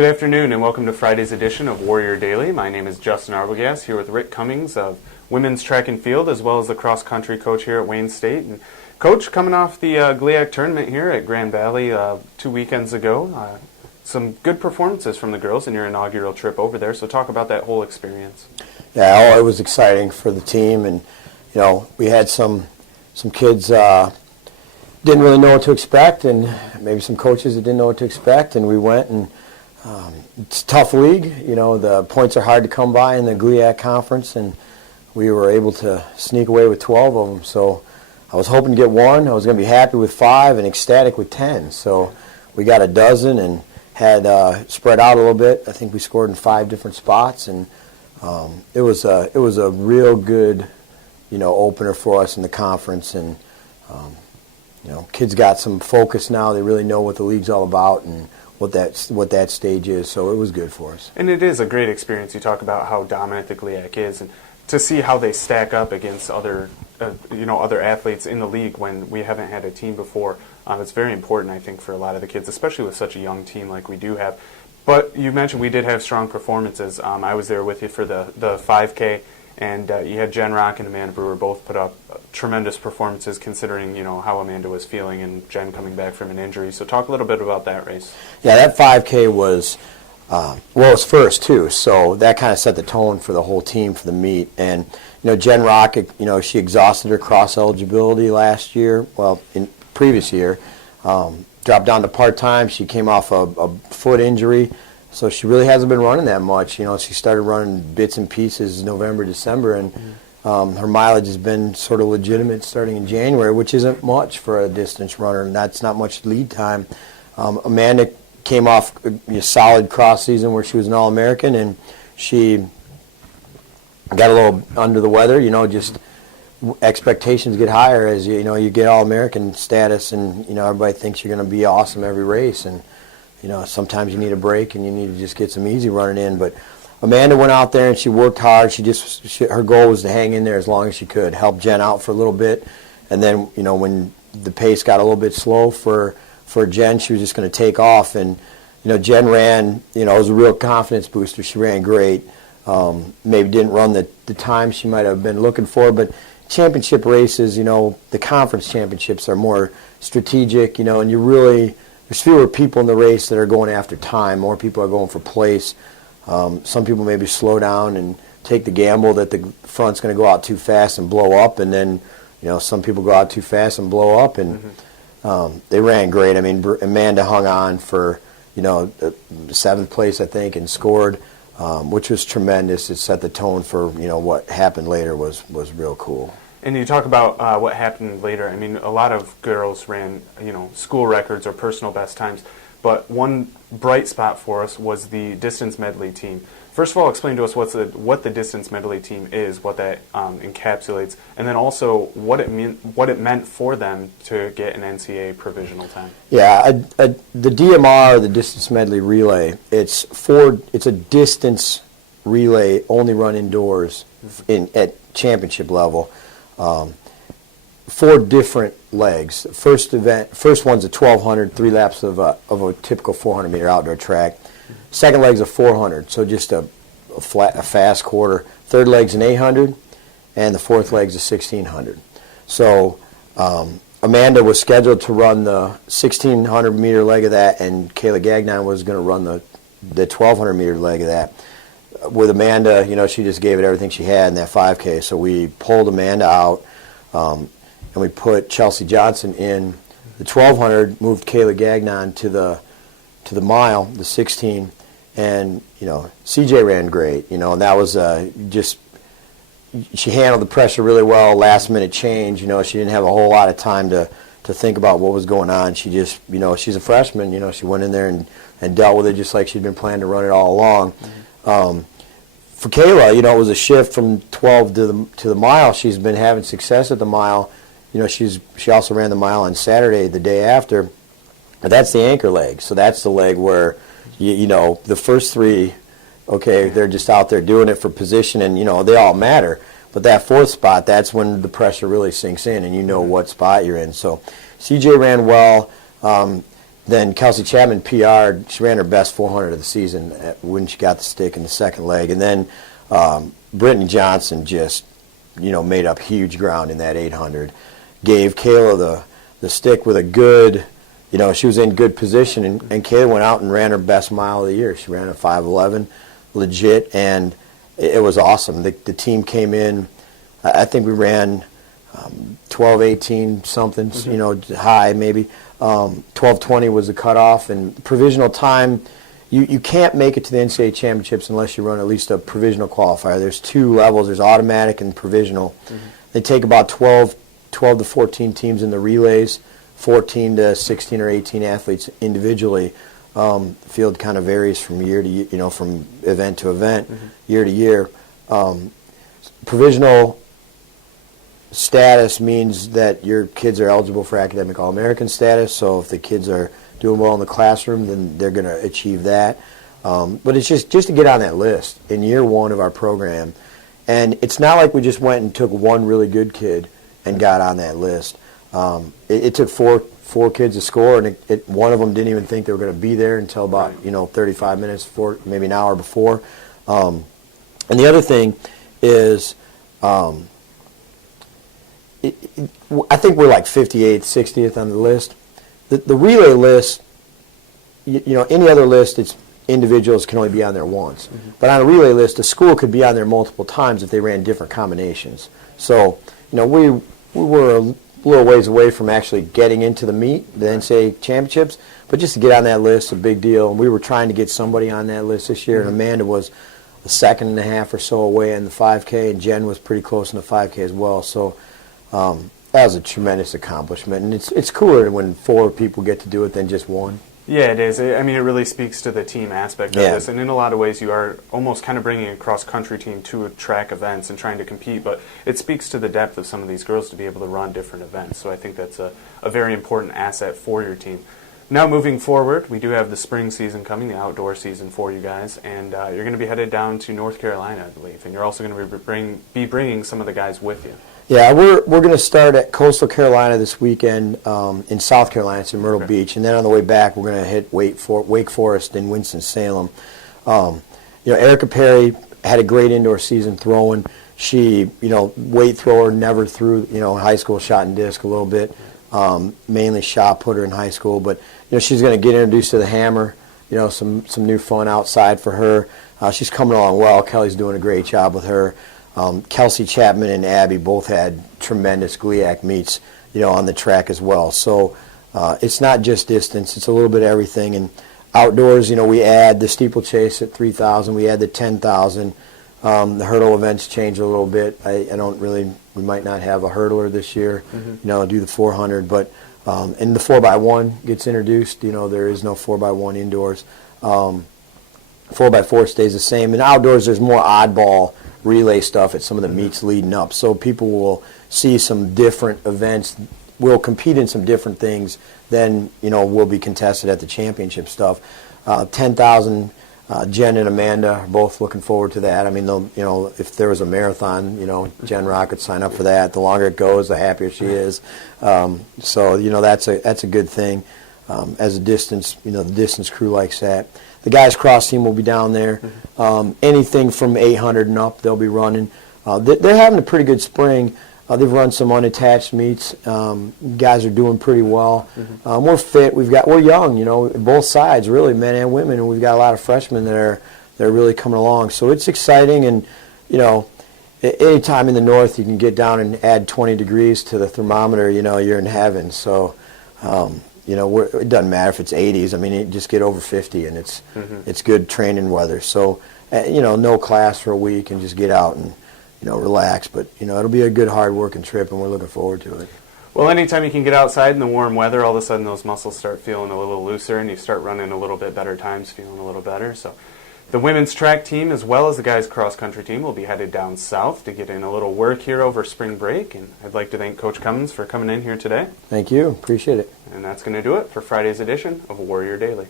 Good afternoon and welcome to Friday's edition of Warrior Daily. My name is Justin Arbogast here with Rick Cummins of women's track and field as well as the cross-country coach here at Wayne State. And Coach, coming off the GLIAC Tournament here at Grand Valley 2 weekends ago, some good performances from the girls in your inaugural trip over there, so talk about that whole experience. Yeah, it was exciting for the team, and we had some kids didn't really know what to expect, and maybe some coaches that didn't know what to expect, and we went, and it's a tough league. The points are hard to come by in the GLIAC conference, and we were able to sneak away with 12 of them. So I was hoping to get one. I was going to be happy with 5 and ecstatic with 10. So we got a dozen and had spread out a little bit. I think we scored in 5 different spots, and it was a real good opener for us in the conference. And kids got some focus now. They really know what the league's all about and what that stage is, so it was good for us. And it is a great experience. You talk about how dominant the GLIAC is, and to see how they stack up against other athletes in the league when we haven't had a team before. It's very important, I think, for a lot of the kids, especially with such a young team like we do have. But you mentioned we did have strong performances. I was there with you for the 5K, and you had Jen Rock and Amanda Brewer both put up tremendous performances considering, how Amanda was feeling and Jen coming back from an injury. So talk a little bit about that race. Yeah, that 5K was, it was first too, so that kind of set the tone for the whole team for the meet. And, Jen Rock, she exhausted her cross eligibility last year, in previous year, dropped down to part-time. She came off a foot injury. So she really hasn't been running that much. She started running bits and pieces November, December, and her mileage has been sort of legitimate starting in January, which isn't much for a distance runner, and that's not much lead time. Amanda came off a solid cross season where she was an All-American, and she got a little under the weather. Just expectations get higher as you get All-American status, and everybody thinks you're going to be awesome every race, and sometimes you need a break and you need to just get some easy running in. But Amanda went out there and she worked hard. Her goal was to hang in there as long as she could, help Jen out for a little bit. And then, when the pace got a little bit slow for Jen, she was just going to take off. And, Jen ran, it was a real confidence booster. She ran great. Maybe didn't run the time she might have been looking for. But championship races, the conference championships are more strategic, and there's fewer people in the race that are going after time. More people are going for place. Some people maybe slow down and take the gamble that the front's going to go out too fast and blow up, and then some people go out too fast and blow up. And they ran great. I mean, Amanda hung on for 7th place, I think, and scored, which was tremendous. It set the tone for what happened later was real cool. And you talk about what happened later. I mean, a lot of girls ran, school records or personal best times. But one bright spot for us was the distance medley team. First of all, explain to us what the distance medley team is, what that encapsulates, and then also what it meant for them to get an NCAA provisional time. Yeah, the DMR, the distance medley relay, it's a distance relay only run indoors at championship level. 4 different legs. First one's a 1,200, 3 laps of a typical 400-meter outdoor track. Second leg's a 400, so just a fast quarter. Third leg's an 800, and the fourth leg's a 1,600. So Amanda was scheduled to run the 1,600-meter leg of that, and Kayla Gagnon was going to run the 1,200-meter leg of that. With Amanda, she just gave it everything she had in that 5K. So we pulled Amanda out, and we put Chelsea Johnson in the 1,200. Moved Kayla Gagnon to the mile, the 16, and CJ ran great. And that was she handled the pressure really well. Last minute change. She didn't have a whole lot of time to think about what was going on. She just, she's a freshman. She went in there and dealt with it just like she'd been planning to run it all along. For Kayla, it was a shift from 12 to the mile. She's been having success at the mile. She also ran the mile on Saturday, the day after. But that's the anchor leg. So that's the leg where, the first 3, okay, they're just out there doing it for position, and they all matter. But that 4th spot, that's when the pressure really sinks in, and what spot you're in. So CJ ran well. then Kelsey Chapman PR'd. She ran her best 400 of the season when she got the stick in the second leg. And then Brittany Johnson just, made up huge ground in that 800. Gave Kayla the stick with a good, she was in good position. And Kayla went out and ran her best mile of the year. She ran a 5:11, legit, and it was awesome. The team came in, I think we ran 12:18 something, high maybe. 12:20 was the cutoff, and provisional time. You can't make it to the NCAA championships unless you run at least a provisional qualifier. There's two levels. There's automatic and provisional. They take about 12 to 14 teams in the relays, 14 to 16 or 18 athletes individually. The field kind of varies from year to year, from event to event, year to year. Provisional status means that your kids are eligible for academic All-American status. So if the kids are doing well in the classroom, then they're going to achieve that. But it's just to get on that list in year one of our program. And it's not like we just went and took one really good kid and got on that list. It took four kids to score, and one of them didn't even think they were going to be there until about 35 minutes before, maybe an hour before. And the other thing is, I think we're like 58th, 60th on the list. The relay list, any other list, it's individuals can only be on there once. But on a relay list, a school could be on there multiple times if they ran different combinations. So, we were a little ways away from actually getting into the meet, the NCAA championships, but just to get on that list, a big deal. And we were trying to get somebody on that list this year, and Amanda was a second and a half or so away in the 5K, and Jen was pretty close in the 5K as well. So that was a tremendous accomplishment, and it's cooler when 4 people get to do it than just one. Yeah, it is. I mean, it really speaks to the team aspect of this, and in a lot of ways you are almost kind of bringing a cross-country team to track events and trying to compete, but it speaks to the depth of some of these girls to be able to run different events, so I think that's a very important asset for your team. Now moving forward, we do have the spring season coming, the outdoor season for you guys, and you're going to be headed down to North Carolina, I believe, and you're also going to be bringing some of the guys with you. Yeah, we're going to start at Coastal Carolina this weekend in South Carolina. It's in Myrtle Beach, and then on the way back we're going to hit Wake Forest in Winston-Salem. Erica Perry had a great indoor season throwing. She, weight thrower, never threw, high school shot and disc a little bit, mainly shot putter in high school, but she's going to get introduced to the hammer. Some new fun outside for her. She's coming along well. Kelly's doing a great job with her. Kelsey Chapman and Abby both had tremendous GLIAC meets, on the track as well. So it's not just distance; it's a little bit of everything. And outdoors, we add the steeplechase at 3,000. We add the 10,000. The hurdle events change a little bit. We might not have a hurdler this year. Do the 400, but and the 4x1 gets introduced. There is no 4x1 indoors. 4x4 stays the same. And outdoors, there's more oddball relay stuff at some of the meets leading up. So people will see some different events. We'll compete in some different things than, will be contested at the championship stuff. 10,000, Jen and Amanda are both looking forward to that. I mean, if there was a marathon, Jen Rock would sign up for that. The longer it goes, the happier she is. So, that's a good thing. As a distance, the distance crew likes that. The guys' cross team will be down there. Anything from 800 and up, they'll be running. They're having a pretty good spring. They've run some unattached meets. Guys are doing pretty well. We're fit. We're young, both sides, really, men and women, and we've got a lot of freshmen that are really coming along. So it's exciting, and any time in the north you can get down and add 20 degrees to the thermometer, you're in heaven. So. It doesn't matter if it's 80s. I mean, you just get over 50, and it's good training weather. So, no class for a week and just get out and, relax. But, it'll be a good, hard-working trip, and we're looking forward to it. Well, anytime you can get outside in the warm weather, all of a sudden those muscles start feeling a little looser, and you start running a little bit better times, feeling a little better. So the women's track team, as well as the guys' cross-country team, will be headed down south to get in a little work here over spring break. And I'd like to thank Coach Cummins for coming in here today. Thank you. Appreciate it. And that's going to do it for Friday's edition of Warrior Daily.